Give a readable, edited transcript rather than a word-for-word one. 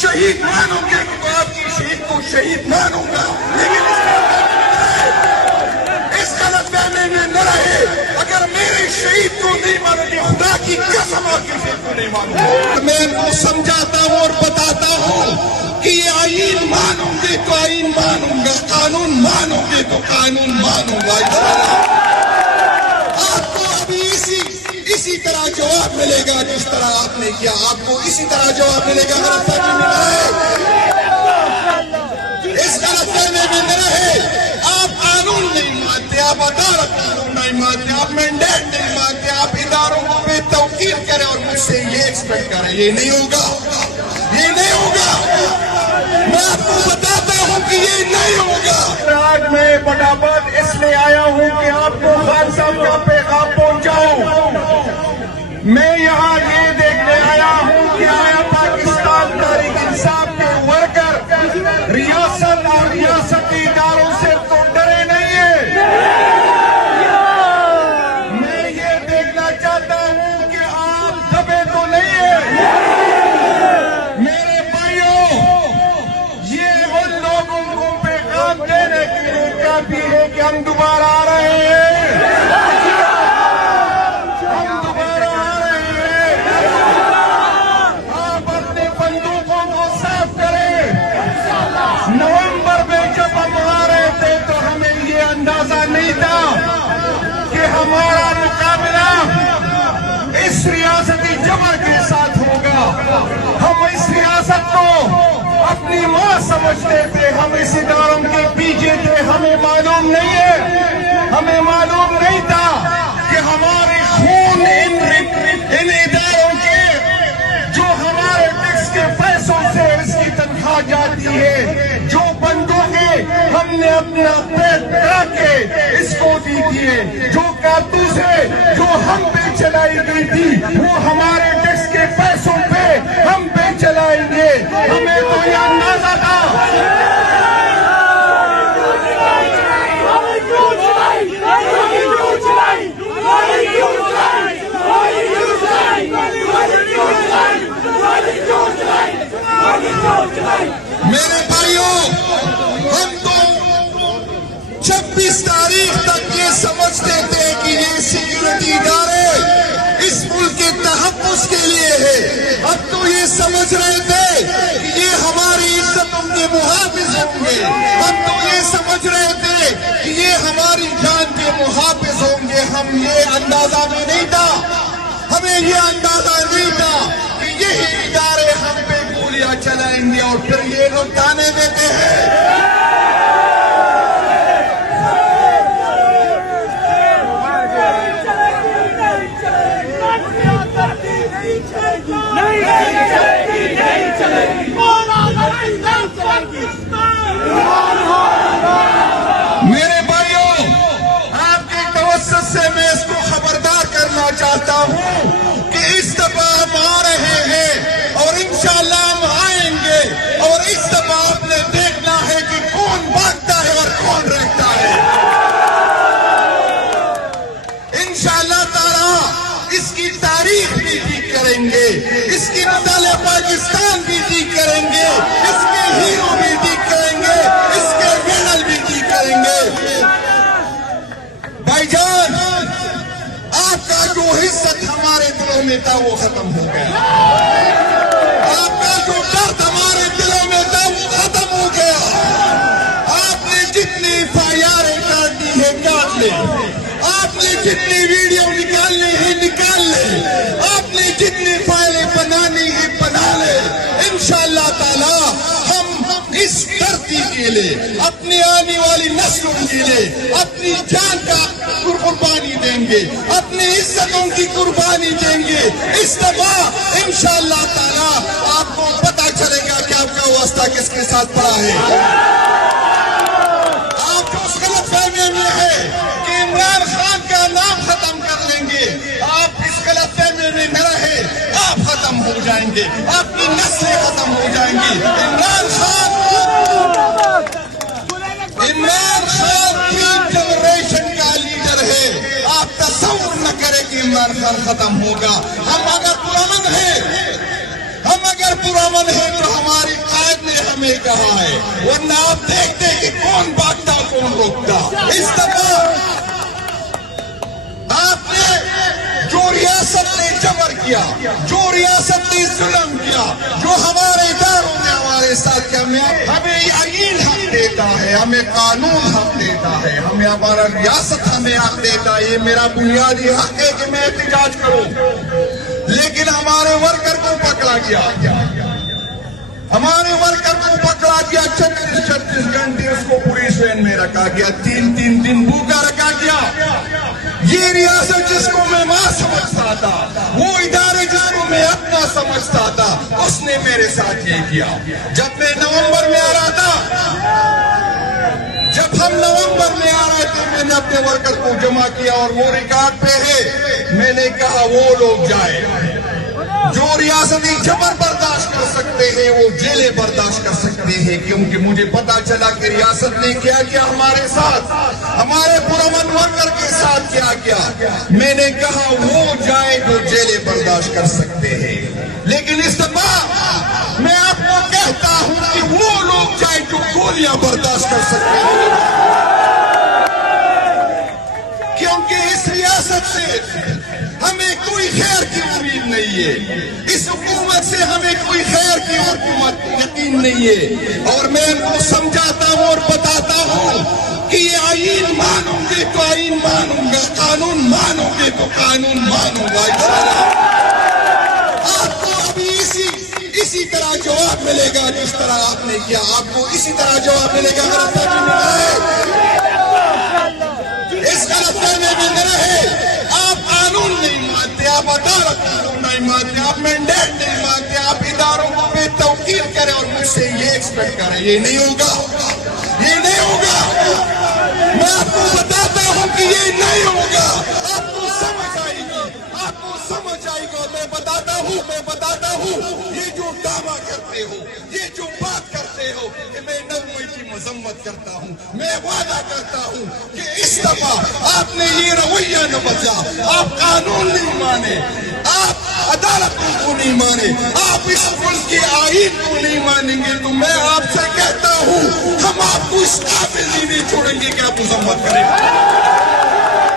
شہید مانوں گے تو آپ کی شہید کو شہید مانوں گا، لیکن اس غلط فہمی میں نہ رہے۔ اگر میرے شہید کو نہیں مانو گے، خدا کی قسم آپ کے شہید کو نہیں مانوں گا۔ میں ان کو سمجھاتا ہوں اور بتاتا ہوں کہ یہ آئین مانوں گے تو آئین مانوں گا، قانون مانوں گے تو قانون مانوں گا۔ آپ کو ابھی اسی طرح جواب ملے گا جس طرح آپ نے کیا، آپ کو اسی طرح جواب ملے گا۔ غلط فہمی میں نہ رہے، اس غلط فہمی میں نہ رہے۔ آپ قانون نہیں مانتے، آپ عدالت قانون نہیں مانتے، آپ مینڈیٹ نہیں مانتے، آپ اداروں کو بے توقیر کریں اور مجھ سے یہ ایکسپیکٹ کریں، یہ نہیں ہوگا، یہ نہیں ہوگا۔ میں آپ کو بتاتا ہوں کہ یہ نہیں ہوگا۔ آج میں پٹاپت اس لیے آیا ہوں کہ آپ کو خان صاحب کا پیغام پہنچاؤں۔ میں یہاں یہ دیکھنے آیا ہوں کہ آیا پاکستان تحریک انصاف کے ورکر ریاست اور ریاستی اداروں سے تو ڈرے نہیں ہیں۔ میں یہ دیکھنا چاہتا ہوں کہ آپ دبے تو نہیں ہیں۔ میرے بھائیوں، یہ ان لوگوں کو پیغام دینے کے لیے کافی ہے کہ ہم دوبارہ آ رہے ہیں، ہم دوبارہ آ رہے ہیں۔ آپ اپنے بندوقوں کو صاف کریں۔ نومبر میں جب ہم آ رہے تھے تو ہمیں یہ اندازہ نہیں تھا کہ ہمارا مقابلہ اس ریاستی جبر کے ساتھ ہوگا۔ ہم اس ریاست کو اپنی ماں سمجھتے تھے، ہم اس اداروں کے پیچھے تھے۔ ہمیں معلوم نہیں ہے، ہمیں معلوم نہیں تھا کہ ہمارے خون ان اداروں کے، جو ہمارے ٹیکس کے پیسوں سے اس کی تنخواہ جاتی ہے، جو بندوقیں ہم نے اپنا پیٹ کرا کے اس کو دی تھی، جو کارتوسیں جو ہم پہ چلائی گئی تھی وہ ہمارے ٹیکس کے پیسوں پہ ہم پہ چلائیں گے۔ ہمیں تو یہ اندازہ تھا۔ میرے بھائیوں، ہم تو 26 تاریخ تک یہ سمجھتے تھے کہ یہ سیکورٹی ادارے اس ملک کے تحفظ کے لیے ہے۔ اب تو یہ سمجھ رہے تھے کہ یہ ہماری عزتوں کے محافظ ہوں گے۔ ہم تو یہ سمجھ رہے تھے کہ یہ ہماری جان کے محافظ ہوں گے۔ ہم یہ اندازہ میں نہیں تھا، ہمیں یہ اندازہ نہیں تھا کہ یہی ادارے ہم پہ گولیاں چلائیں گے اور پھر یہ لوگ تانے دیتے ہیں۔ میرے بھائیوں، آپ کے توسط سے میں اس کو خبردار کرنا چاہتا ہوں کہ اس دفعہ ہم آ رہے ہیں اور انشاءاللہ ہم آئیں گے، اور اس دفعہ آپ نے دیکھنا ہے کہ کون بھاگتا ہے اور کون رہتا ہے۔ انشاءاللہ تعالی اس کی تاریخ بھی ٹھیک کریں گے، اس کی مثال پاکستان بھی ٹھیک کریں گے، اس کے ہیرو بھی ٹھیک کریں گے، اس کے میڈل بھی ٹھیک کریں گے۔ بھائی جان، آپ کا جو عزت ہمارے دلوں میں تھا وہ ختم ہو گیا، آپ کا جو درد ہمارے دلوں میں تھا وہ ختم ہو گیا۔ آپ نے جتنی FIR کاٹی ہے کاٹ لے، آپ نے جتنی ویڈیو نکالنی ہے نکال لے، آپ نے جتنی فائلیں بنانی ہے بنا لے۔ انشاءاللہ تعالی ہم اس دھرتی کے لیے، اپنی آنے والی نسلوں کے لیے اپنی جان کا قربانی دیں گے، اپنی عزتوں کی قربانی دیں گے۔ اس دفعہ انشاءاللہ تعالی آپ کو پتہ چلے گا کہ آپ کا واسطہ کس کے ساتھ پڑا ہے۔ آپ کو اس غلط فہمی میں ہے کہ عمران خان کا نام ختم کر لیں گے، آپ اس غلط فہمی میں نہ رہے، آپ ختم ہو جائیں گے، آپ کی نسلیں ختم ہو جائیں گی۔ عمران خان تین جنریشن کا لیڈر ہے، آپ تصور نہ کریں کہ عمران خان ختم ہوگا۔ ہم اگر پرامن ہیں تو ہماری ہمیں کہا ہے، ورنہ آپ دیکھتے کہ کون بھاگتا کون روکتا۔ اس دفعہ آپ نے جو ریاست نے جبر کیا، جو ریاست نے ظلم کیا، جو ہمارے اداروں نے ہمارے ساتھ کیا، ہمیں آئین حق دیتا ہے، ہمیں قانون حق دیتا ہے، ہمیں ہمارا ریاست ہمیں حق دیتا ہے، یہ میرا بنیادی حق ہے کہ میں احتجاج کروں، لیکن ہمارے ورکر کو پکڑا گیا، ہمارے ورکر کو پکڑا گیا، 36 گھنٹے اس کو پولیس وین میں رکھا گیا، 3 دن بھوکا رکھا گیا۔ یہ ریاست جس کو میں ماں سمجھتا تھا، وہ ادارے جس کو میں اپنا سمجھتا تھا، اس نے میرے ساتھ یہ کیا۔ جب میں نومبر میں آ رہا تھا، جب ہم نومبر میں آ رہے تھے، میں نے اپنے ورکر کو جمع کیا اور وہ ریکارڈ پہ ہے، میں نے کہا وہ لوگ جائے جو ریاستی جبر برداشت کر سکتے ہیں، وہ جیلیں برداشت کر سکتے ہیں، کیونکہ مجھے پتا چلا کہ ریاست نے کیا کیا ہمارے ساتھ، ہمارے پرامن ورکر کے ساتھ کیا کیا۔ میں نے کہا وہ جائے جو جیلیں برداشت کر سکتے ہیں، لیکن اس دفعہ میں آپ کو کہتا ہوں کہ وہ لوگ جائے جو گولیاں برداشت کر سکتے ہیں، کیونکہ اس ریاست سے ہمیں کوئی خیر کی امید نہیں ہے، اس حکومت سے ہمیں کوئی خیر کی حکومت یقین نہیں ہے، اور میں ان کو سمجھاتا ہوں اور بتاتا ہوں کہ یہ آئین مانوں گے تو آئین مانوں گا، قانون مانوں گے تو قانون مانوں گا۔ آپ کو ابھی اسی طرح جواب ملے گا جس طرح آپ نے کیا، آپ کو اسی طرح جواب ملے گا۔ غلط فہمی میں رہے، اس غلط فہمی میں نہ رہے، آپ قانون نہیں مانتے، آپ عدالت قانون نہیں مانتے، آپ مینڈیٹ نہیں مانتے، آپ اداروں کو بے توقیر کریں اور مجھ سے یہ ایکسپیکٹ کریں، یہ نہیں ہوگا، یہ نہیں ہوگا۔ میں آپ کو بتاتا ہوں کہ یہ نہیں ہوگا، آپ کو سمجھ آئے گی، آپ کو سمجھ آئے گا۔ میں بتاتا ہوں یہ جو دعویٰ کرتے ہو، یہ جو بات کرتے ہو کہ میں 9 مئی کی مذمت کرتا ہوں، میں وعدہ کرتا ہوں کہ اس دفعہ آپ نے یہ رویہ نہ بدلا، آپ قانون نہیں مانے، آپ عدالتوں کو نہیں مانے، آپ اس ملک کے آئین کو نہیں مانیں گے، تو میں آپ سے کہتا ہوں ہم آپ کو اس قابل نہیں چھوڑیں گے کہ آپ مذمت کریں۔